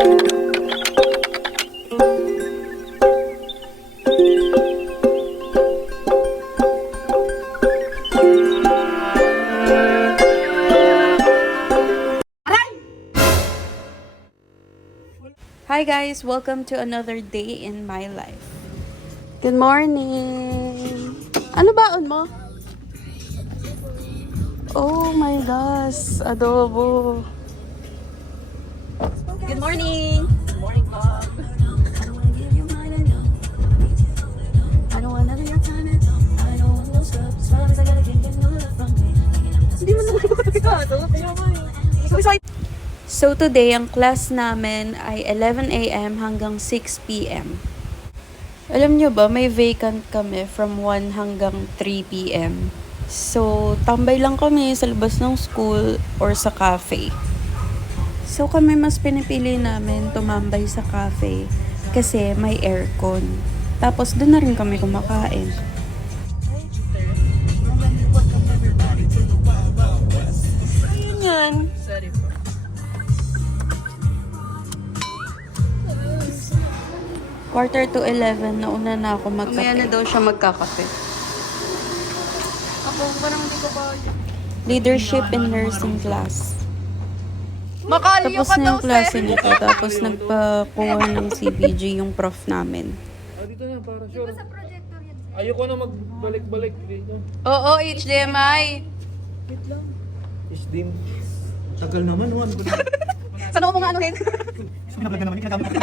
Hi guys! Welcome to another day in my life. Good morning! Ano baon mo? Oh my gosh! Adobo! Good morning! Good morning, Bob! I don't wanna be your time. I don't want no stuff. As long as I gotta get no love from me. Hindi mo naman So today, ang class namin ay 11 a.m. hanggang 6 p.m. Alam nyo ba, may vacant kami from 1 hanggang 3 p.m. So, tambay lang kami sa labas ng school or sa cafe. So, kami mas pinipili namin tumambay sa cafe kasi may aircon. Tapos, doon na rin kami kumakain. Ayun yan. Quarter to 11, nauna na ako magkape. Mamaya na daw siya magkakape. Ako, parang hindi ko pa... Leadership in nursing class. Makaliyo Tapos ka na daw, yung klase sir. nito. Tapos nagpakuha ng CBG yung prof namin. Dito na, para sure. Ayoko na magbalik-balik dito. Oo, HDMI. Isdim. Tagal naman, Juan. Sana ko mga anuhin. Sinablog na naman, ginagamit ko.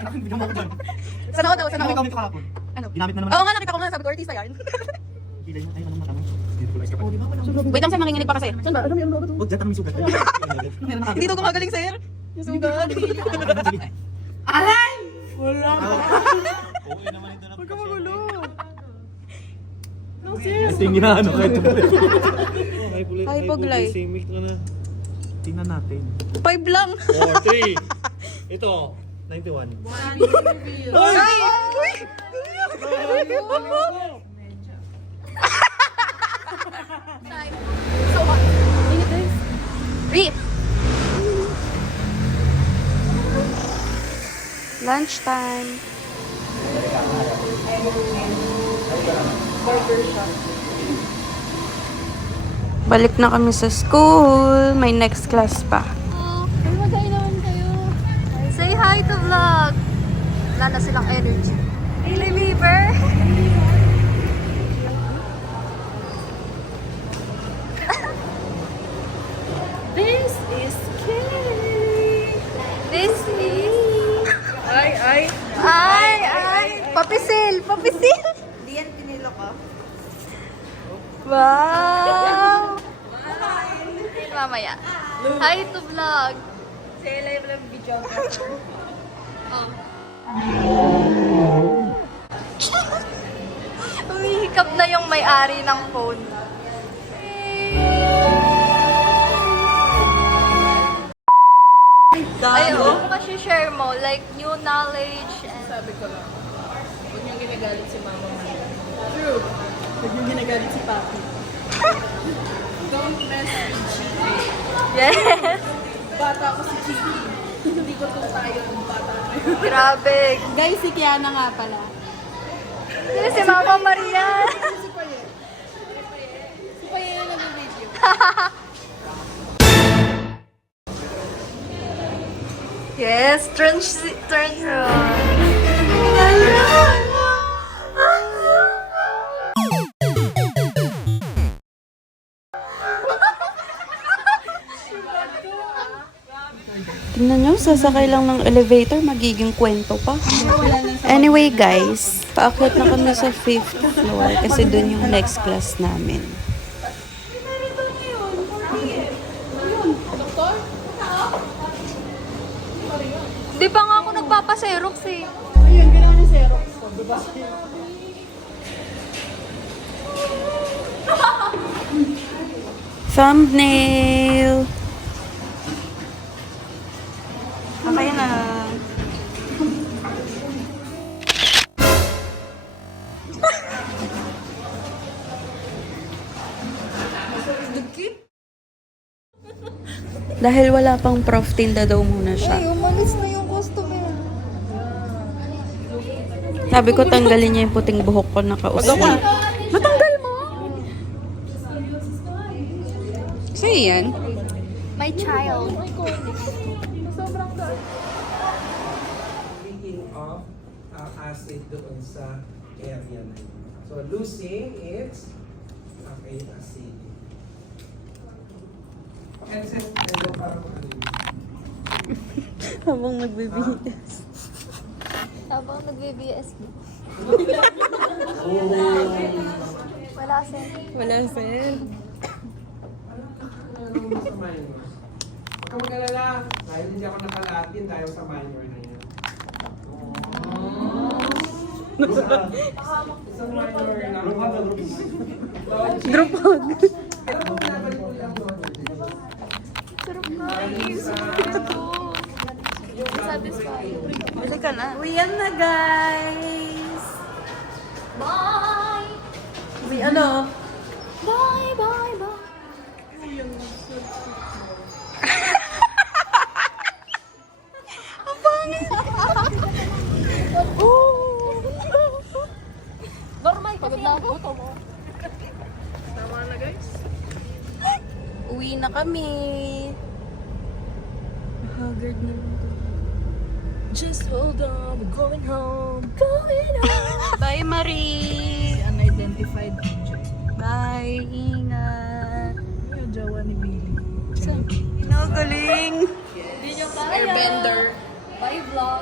Bigyan mo ako dyan. Sana ko daw, sana ko. Ginagamit ko kahapon. Ano? Ginamit na naman. Oo nga, nakita ko nga, sabi ko, artista yan. Ay, anong mata mo? Beautiful eyes ka pa. Wait lang, sir, manginginig pa kasi. Saan ba? Huwag dyan, tanong yung sugat. Hindi daw gumagaling, sir. Yung sugat. Aray! Wala. Oo, naman ito na. Huwag ka magulo. No, Ito yung ginaano kahit Hypoglay. Hypoglycemic ka na. Tingnan natin. 5 lang. 4, 3. Ito, 91. Ay! Uy! So what? Reap! Lunchtime. Balik na kami sa school. May next class pa. Ay, magay naman kayo. Say hi to vlog. Wala na silang energy. Hailey Bieber. This is Kelly. This is... Ay. Ay! Papisil! Papisil! Diyan pinilo ko. Wow! Mamaya. Hi to vlog. Say live lang video. Umihikap na yung may-ari ng phone. Ay, ano kasi share mo? Like, new knowledge and... Sabi ko lang. Huwag niyong ginagalit si mama mo. True. Huwag niyong ginagalit si papi. Don't mess with Chiki. Yes! Bata ko si Chiki. Hindi ko to tayo ng bata ko. Grabe! Guys, si Kiana nga pala. Sino si Mama Maria? Si Paye. Si Paye na nag-video. Yes, turn. Tingnan nyo, sasakay lang ng elevator, magiging kwento pa. Anyway guys, paakyat na kami sa 5th floor kasi dun yung next class namin. Di pa nga ako nagpapaserox eh. Ayun, ginawa ni Xerox. Thumbnail! Okay na. Dahil wala pang prof, tinda daw muna siya. umalis na yung customer. Sabi ko, tanggalin niya yung puting buhok ko nakausap. Natanggal mo? Sa'yo yan? My child. Leaking of acid doon sa area na yun. So, losing is acid. And since, parang ano yun. Habang nagbibigas. Habang nag-BBS. Wala sen. Wala, sir. Ano sa minor? Huwag ka mag-alala. Dahil hindi ako nakalatin dahil sa minor na yun. Isang minor na. Group hug. Alam mo, pinabalik ko lang doon. Satisfied. Bili ka na. Uwian na, guys. Bye! Uwi, ano? Bye, bye, bye. Normal kasi yung buto mo. Uwi na kami. Haggard na. Just hold on, we're going home. Going home. Bye, Marie. Unidentified object. Bye. Ingat. Yung jowa ni Billy. No, galing. Airbender. Bye, vlog.